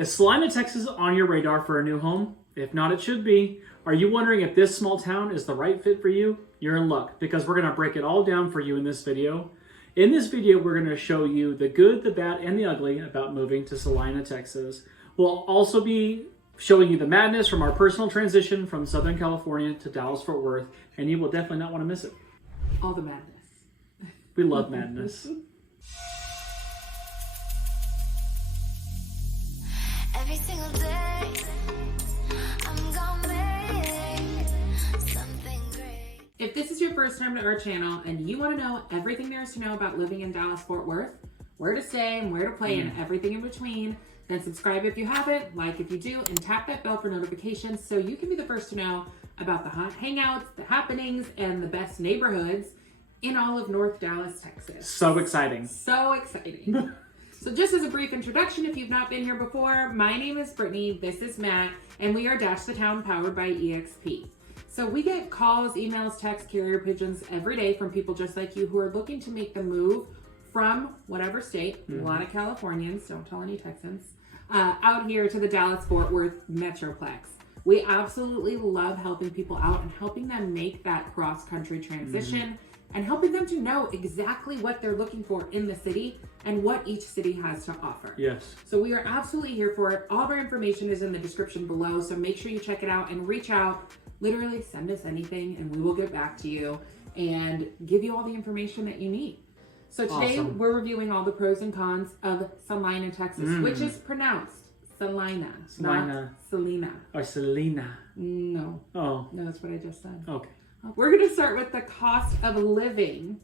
Is Celina, Texas on your radar for a new home? If not, it should be. Are you wondering if this small town is the right fit for you? You're in luck, because we're going to break it all down for you in this video. In this video, we're going to show you the good, the bad, and the ugly about moving to Celina, Texas. We'll also be showing you the madness from our personal transition from Southern California to Dallas-Fort Worth, and you will definitely not want to miss it. All the madness. We love madness. Every single day, I'm gonna make something great. If this is your first time to our channel and you want to know everything there is to know about living in Dallas-Fort Worth, where to stay and where to play and everything in between, then subscribe if you haven't, like if you do, and tap that bell for notifications so you can be the first to know about the hot hangouts, the happenings, and the best neighborhoods in all of North Dallas, Texas. So exciting. So exciting. So just as a brief introduction, if you've not been here before, my name is Brittany, this is Matt, and we are Dash the Town powered by EXP. So we get calls, emails, texts, carrier pigeons every day from people just like you who are looking to make the move from whatever state, a lot of Californians, don't tell any Texans, out here to the Dallas-Fort Worth metroplex. We absolutely love helping people out and helping them make that cross-country transition and helping them to know exactly what they're looking for in the city and what each city has to offer. Yes. So we are absolutely here for it. All of our information is in the description below, so make sure you check it out and reach out. Literally send us anything and we will get back to you and give you all the information that you need. So today we're reviewing all the pros and cons of Celina, Texas, which is pronounced Celina, not Celina. Or Celina. No. Oh. No, that's what I just said. Okay. We're going to start with the cost of living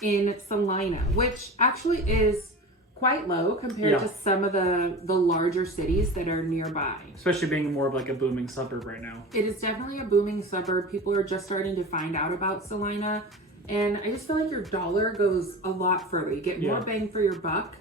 in Celina, which actually is quite low compared to some of the larger cities that are nearby. Especially being more of like a booming suburb right now. It is definitely a booming suburb. People are just starting to find out about Celina. And I just feel like your dollar goes a lot further. You get more bang for your buck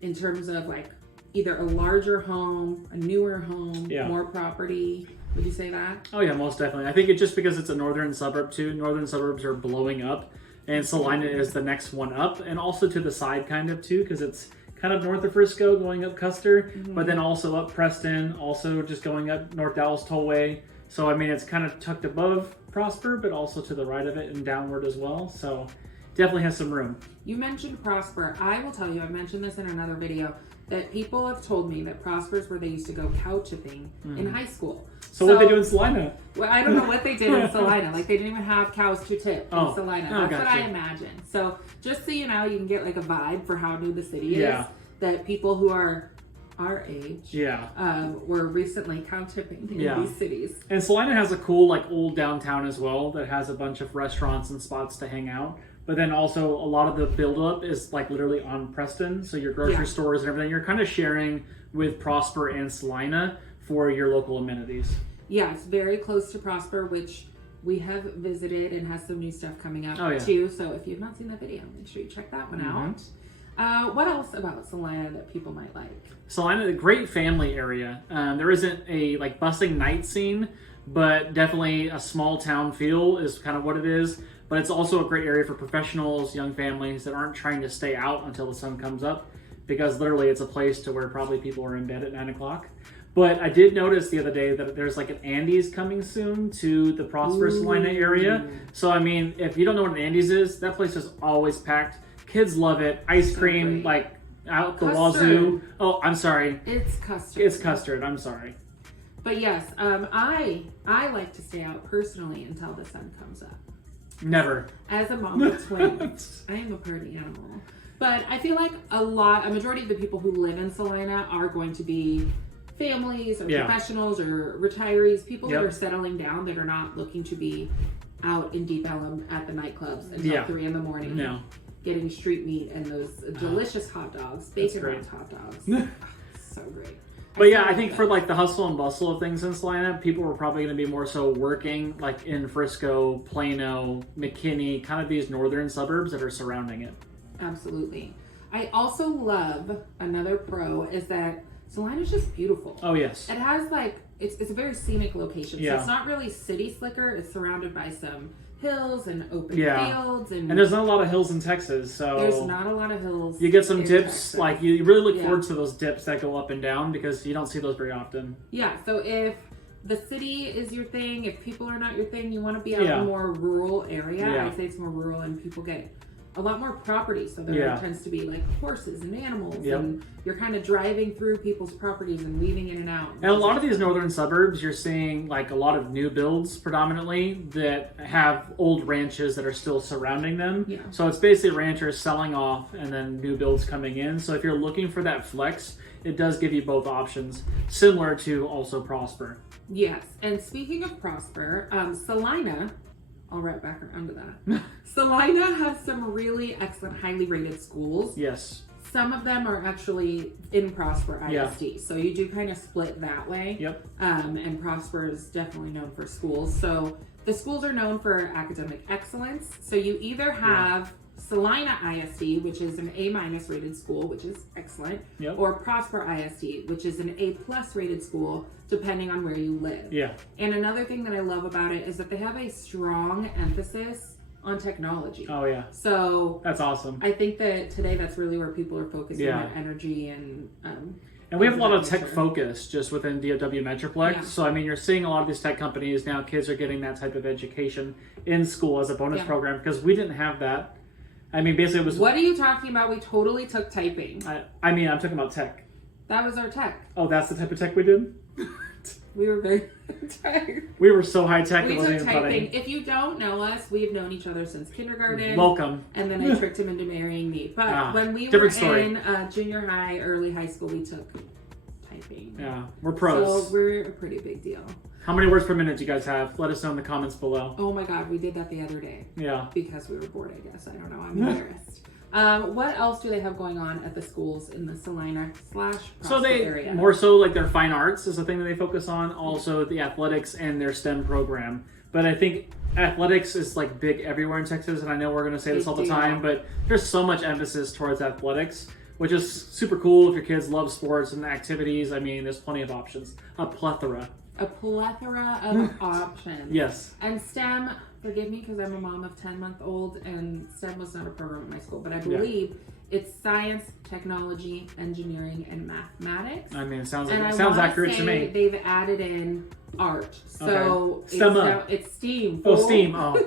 in terms of like either a larger home, a newer home, more property. Would you say that? Oh yeah, most definitely. I think it's just because it's a northern suburb too. Northern suburbs are blowing up, and Celina is the next one up, and also to the side kind of too, because it's kind of north of Frisco going up Custer, but then also up Preston, also just going up North Dallas Tollway. So I mean, it's kind of tucked above Prosper, but also to the right of it and downward as well. So definitely has some room. You mentioned Prosper. I will tell you, I've mentioned this in another video, that people have told me that Prosper is where they used to go cow chipping in high school. So what they do in Celina? Well, I don't know what they did in Celina. Like they didn't even have cows to tip in Celina. That's what I imagine. So just so you know, you can get like a vibe for how new the city is. That people who are our age were recently cow tipping in these cities. And Celina has a cool like old downtown as well that has a bunch of restaurants and spots to hang out. But then also a lot of the buildup is like literally on Preston. So your grocery stores and everything, you're kind of sharing with Prosper and Celina for your local amenities. Yeah, it's very close to Prosper, which we have visited and has some new stuff coming up too. So if you've not seen that video, make sure you check that one out. What else about Celina that people might like? Celina, a great family area. There isn't a like bustling night scene, but definitely a small town feel is kind of what it is. But it's also a great area for professionals, young families that aren't trying to stay out until the sun comes up, because literally it's a place to where probably people are in bed at 9 o'clock. But I did notice the other day that there's like an Andy's coming soon to the Prosper Celina area. So I mean, if you don't know what an Andy's is, that place is always packed. Kids love it. Ice cream, like out the wazoo. Oh, I'm sorry. It's custard. It's custard. I'm sorry. But yes, I like to stay out personally until the sun comes up. Never. As a mom of twins, I am a party animal. But I feel like a majority of the people who live in Celina are going to be families or professionals or retirees, people that are settling down that are not looking to be out in Deep Ellum at the nightclubs until 3 in the morning. No. Getting street meat and those delicious hot dogs, bacon wrapped hot dogs. So great. But yeah, I think for like the hustle and bustle of things in Celina, people were probably going to be more so working like in Frisco, Plano, McKinney, kind of these northern suburbs that are surrounding it. Absolutely. I also love, another pro is that Celina's just beautiful. Oh yes. It has like, it's a very scenic location. So it's not really city slicker. It's surrounded by some hills and open Yeah. fields, and there's not a lot of hills in Texas, so there's not a lot of hills. you get some in dips. Texas. Like you really look Yeah. forward to those dips that go up and down because you don't see those very often. Yeah, so if the city is your thing, if people are not your thing, you want to be out in Yeah. a more rural area. Yeah. I'd say it's more rural, and people get a lot more property, so there Yeah. tends to be like horses and animals, Yep. and you're kind of driving through people's properties and weaving in and out. And a lot of these northern suburbs, you're seeing like a lot of new builds predominantly that have old ranches that are still surrounding them. Yeah. So it's basically ranchers selling off and then new builds coming in. So if you're looking for that flex, it does give you both options, similar to also Prosper. Yes, and speaking of Prosper, Celina, I'll wrap back around to that. Celina has some really excellent, highly rated schools. Yes. Some of them are actually in Prosper Yeah. ISD, so you do kind of split that way. Yep. And Prosper is definitely known for schools. So the schools are known for academic excellence. So you either have Celina ISD, which is an A- rated school, which is excellent, Yep. or Prosper ISD, which is an A+ rated school, depending on where you live. Yeah. And another thing that I love about it is that they have a strong emphasis on technology. Oh yeah. So That's awesome. I think that today that's really where people are focusing Yeah. their energy and And we have a lot of that tech nature. focus just within DFW Metroplex. Yeah. So, I mean, you're seeing a lot of these tech companies now, kids are getting that type of education in school as a bonus Yeah. program because we didn't have that. I mean, basically, it was. What are you talking about? We totally took typing. I mean, I'm talking about tech. That was our tech. Oh, that's the type of tech we did? We were very tech. We were so high tech, We it wasn't took even typing. funny. If you don't know us, we've known each other since kindergarten. Welcome. And then I tricked him into marrying me. But when we were different story. in junior high, early high school, we took typing. Yeah, we're pros. So we're a pretty big deal. How many words per minute do you guys have? Let us know in the comments below. Oh my God, we did that the other day. Yeah. Because we were bored, I guess. I don't know. I'm embarrassed. What else do they have going on at the schools in the Celina / Prosper So they area? more so like their fine arts is the thing that they focus on. Also the athletics and their STEM program. But I think athletics is like big everywhere in Texas, and I know we're going to say this all the Big time, deal. but there's so much emphasis towards athletics, which is super cool if your kids love sports and activities. I mean, there's plenty of options, a plethora. A plethora of options. Yes. And STEM, forgive me because I'm a mom of 10-month-old, and STEM was not a program at my school, but I believe it's science, technology, engineering, and mathematics. I mean, it sounds And like, I it sounds wanna accurate to say me. they've added in art. So Okay. STEM up. it's STEAM. Oh, STEAM. Oh,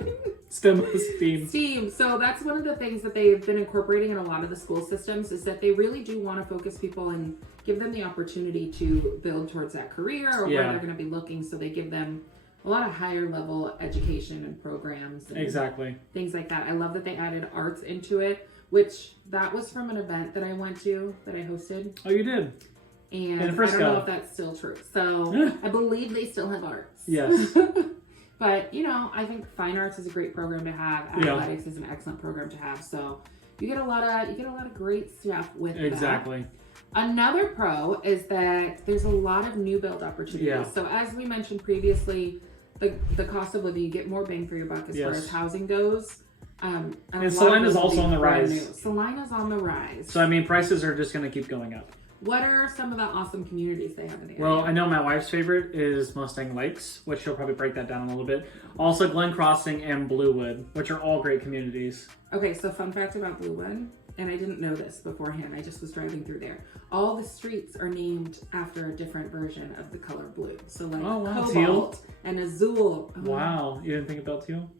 STEM, STEAM. STEAM. So that's one of the things that they've been incorporating in a lot of the school systems is that they really do want to focus people and give them the opportunity to build towards that career or where Yeah. they're going to be looking. So they give them a lot of higher level education and programs and Exactly. things like that. I love that they added arts into it, which that was from an event that I went to that I hosted. Oh, you did? And In I Frisco. don't know if that's still true. So I believe they still have arts. Yes. But, you know, I think fine arts is a great program to have. Yeah. Athletics is an excellent program to have. So you get a lot of great stuff with that. Exactly. Another pro is that there's a lot of new build opportunities. Yeah. So as we mentioned previously, the cost of living, you get more bang for your buck as far Yes. as housing goes. And Celina's also on the rise. Celina's on the rise. So, I mean, prices are just going to keep going up. What are some of the awesome communities they have in the area? Well, I know my wife's favorite is Mustang Lakes, which she'll probably break that down a little bit. Also, Glen Crossing and Bluewood, which are all great communities. Okay, so fun fact about Bluewood, and I didn't know this beforehand, I just was driving through there. All the streets are named after a different version of the color blue. So like Oh, wow. cobalt Teal? and azul. Oh, Wow, you didn't think about teal?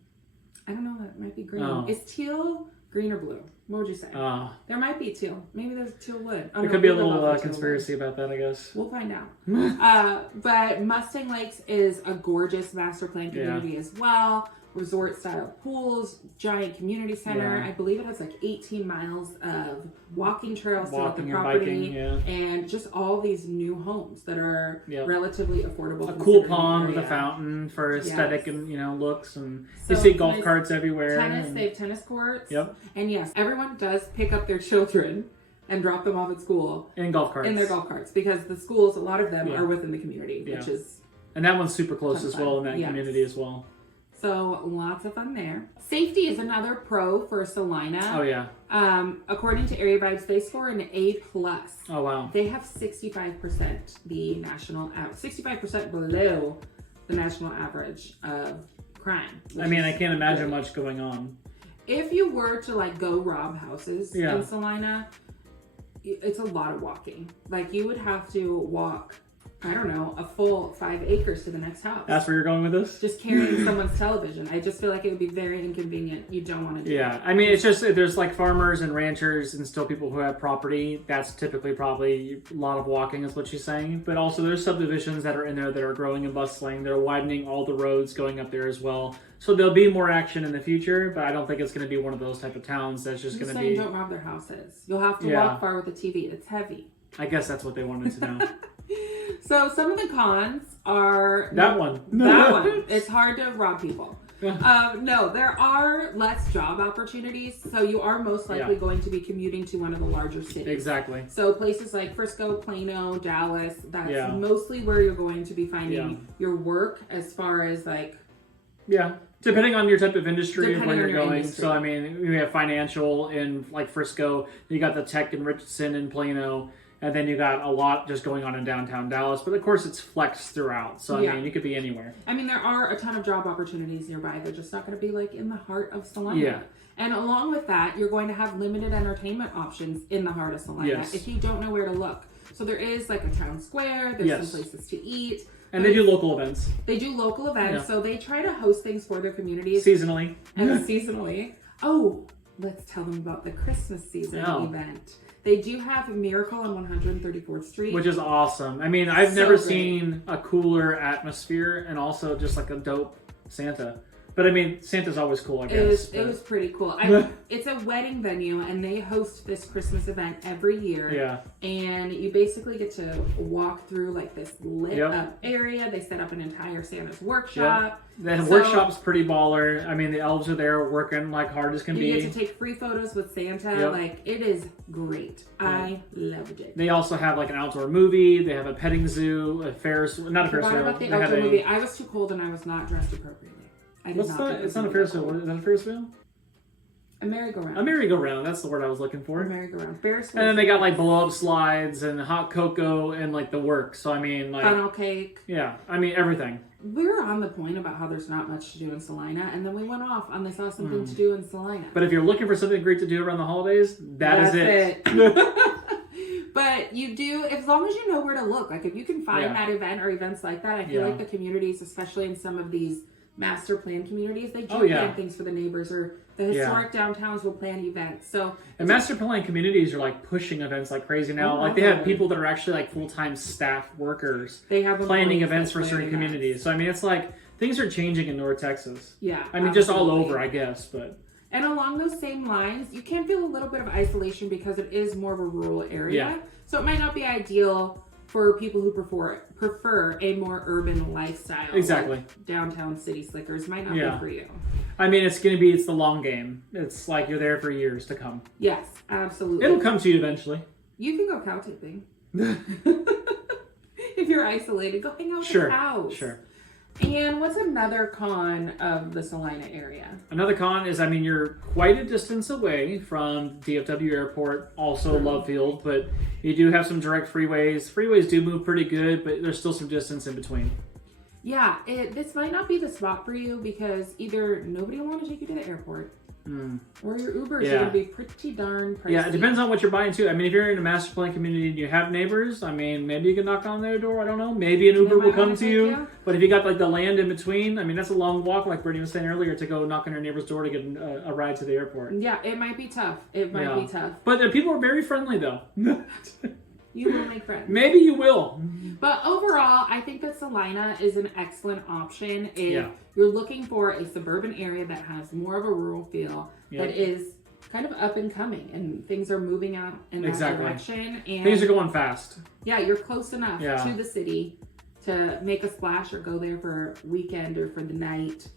I don't know, that might be green. Oh. Is teal green or blue? What would you say? There might be teal. Maybe there's teal wood. Oh, There no, could be a we live little off of teal conspiracy about that, I guess. wood. We'll find out. But Mustang Lakes is a gorgeous master plan community as well. Resort style pools, giant community center. Yeah. I believe it has like 18 miles of walking trails throughout the Walking and property, biking, yeah. and just all these new homes that are Yep. relatively affordable. A cool considering the pond with a area. fountain for aesthetic Yes. and, you know, looks. And So you see golf tennis- carts everywhere. Tennis, and- they have tennis courts. Yep. And yes, everyone does pick up their children and drop them off at school and golf carts. in their golf carts because the schools, a lot of them Yeah. are within the community, which Yeah. is And that one's super close Fun as well in that yes. community as well. so lots of fun there. Safety is another pro for Celina. Oh, yeah. According to Area Vibes, they score an A+. Oh, wow. They have 65% the national 65% below the national average of crime. I mean, I can't imagine much going on. If you were to like go rob houses Yeah. in Celina, it's a lot of walking. Like you would have to walk, I don't know, a full 5 acres to the next house. That's where you're going with this? Just carrying someone's television. I just feel like it would be very inconvenient. You don't want to do Yeah, that. I mean, it's just, there's like farmers and ranchers and still people who have property. That's typically probably a lot of walking is what she's saying. But also there's subdivisions that are in there that are growing and bustling. They're widening all the roads going up there as well. So there'll be more action in the future, but I don't think it's going to be one of those type of towns that's just going to be... don't rob their houses. You'll have to Yeah. walk far with a TV. It's heavy. I guess that's what they wanted to know. So some of the cons are... That one. That one. It's hard to rob people. No, there are less job opportunities, so you are most likely going to be commuting to one of the larger cities. Exactly. So places like Frisco, Plano, Dallas, that's Yeah. mostly where you're going to be finding Yeah. your work as far as like... Yeah. Depending on your type of industry and where Depending you're on your going. industry. So, I mean, we have financial in like Frisco. You got the tech in Richardson and Plano. And then you got a lot just going on in downtown Dallas. But of course, it's flexed throughout. So, I Yeah. mean, you could be anywhere. I mean, there are a ton of job opportunities nearby. They're just not going to be like in the heart of Celina. Yeah. And along with that, you're going to have limited entertainment options in the heart of Celina Yes. if you don't know where to look. So there is like a town square. There's Yes. some places to eat. And they do local events. They do local events. Yeah. So they try to host things for their communities. Seasonally. And seasonally. Oh, let's tell them about the Christmas season Oh. event. They do have a Miracle on 134th Street. Which is awesome. I mean, I've So never great. seen a cooler atmosphere and also just like a dope Santa. But I mean, Santa's always cool, I guess. It was pretty cool. It's a wedding venue, and they host this Christmas event every year. Yeah. And you basically get to walk through like this lit Yep. up area. They set up an entire Santa's workshop. The So- workshop's pretty baller. I mean, the elves are there working like hard as can You be. get to take free photos with Santa. Yep. Like, it is great. I loved it. They also have like an outdoor movie. They have a petting zoo, a Ferris, not a Ferris Forgot wheel. about the They have outdoor a- movie. I was too cold and I was not dressed appropriately. I did What's not. that? think it It's was not a gonna Ferris be wheel. cold. Is that a Ferris wheel? A merry-go-round. A merry-go-round. That's the word I was looking for. A merry-go-round. Ferris And then they got like blow-up slides and hot cocoa and like the works. So I mean, like, funnel cake. yeah, I mean everything. We were on the point about how there's not much to do in Celina, and then we went off on this awesome thing to do in Celina. But if you're looking for something great to do around the holidays, that's it. But you do, as long as you know where to look. Like if you can find Yeah. that event or events like that, I feel Yeah. like the communities, especially in some of these master plan communities, they do Oh, yeah. plan things for the neighbors, or the historic downtowns will plan events. So And master plan communities are like pushing events like crazy now. Oh, Like they have wow. people that are actually like full-time staff workers they have planning employees events that for certain plan events. communities. So I mean, it's like things are changing in North Texas. Yeah, I mean, just all absolutely. over, I guess. But And along those same lines, you can feel a little bit of isolation because it is more of a rural area. Yeah. So it might not be ideal for people who prefer a more urban lifestyle. Exactly. Like downtown city slickers might not Yeah. be for you. I mean, it's the long game. It's like you're there for years to come. Yes, absolutely. It'll come to you eventually. You can go cow tipping. If you're isolated, go hang out with Sure. the cows. Sure. And what's another con of the Celina area? Another con is, I mean, you're quite a distance away from DFW Airport, also Love Field, but you do have some direct freeways. Freeways do move pretty good, but there's still some distance in between. Yeah, this might not be the spot for you because either nobody will want to take you to the airport, or your Ubers are Yeah. going to be pretty darn pricey. Yeah, it depends on what you're buying too. I mean, if you're in a master plan community and you have neighbors, I mean, maybe you can knock on their door. I don't know. Maybe an Uber might will come wanna to take you. you. But if you got like the land in between, I mean, that's a long walk, like Brittany was saying earlier, to go knock on your neighbor's door to get a ride to the airport. Yeah, it might be tough. It might be tough. But people are very friendly though. You will make friends. Maybe you will. But overall, I think that Celina is an excellent option if Yeah. you're looking for a suburban area that has more of a rural feel, Yep. that is kind of up and coming, and things are moving out in that Exactly. direction. And Things are going fast. yeah, you're close enough Yeah. to the city to make a splash or go there for a weekend or for the night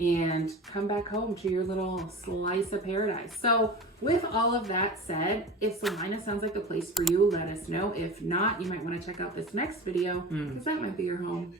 and come back home to your little slice of paradise. So with all of that said, if Celina sounds like the place for you, let us know. If not, you might want to check out this next video because that might be your home.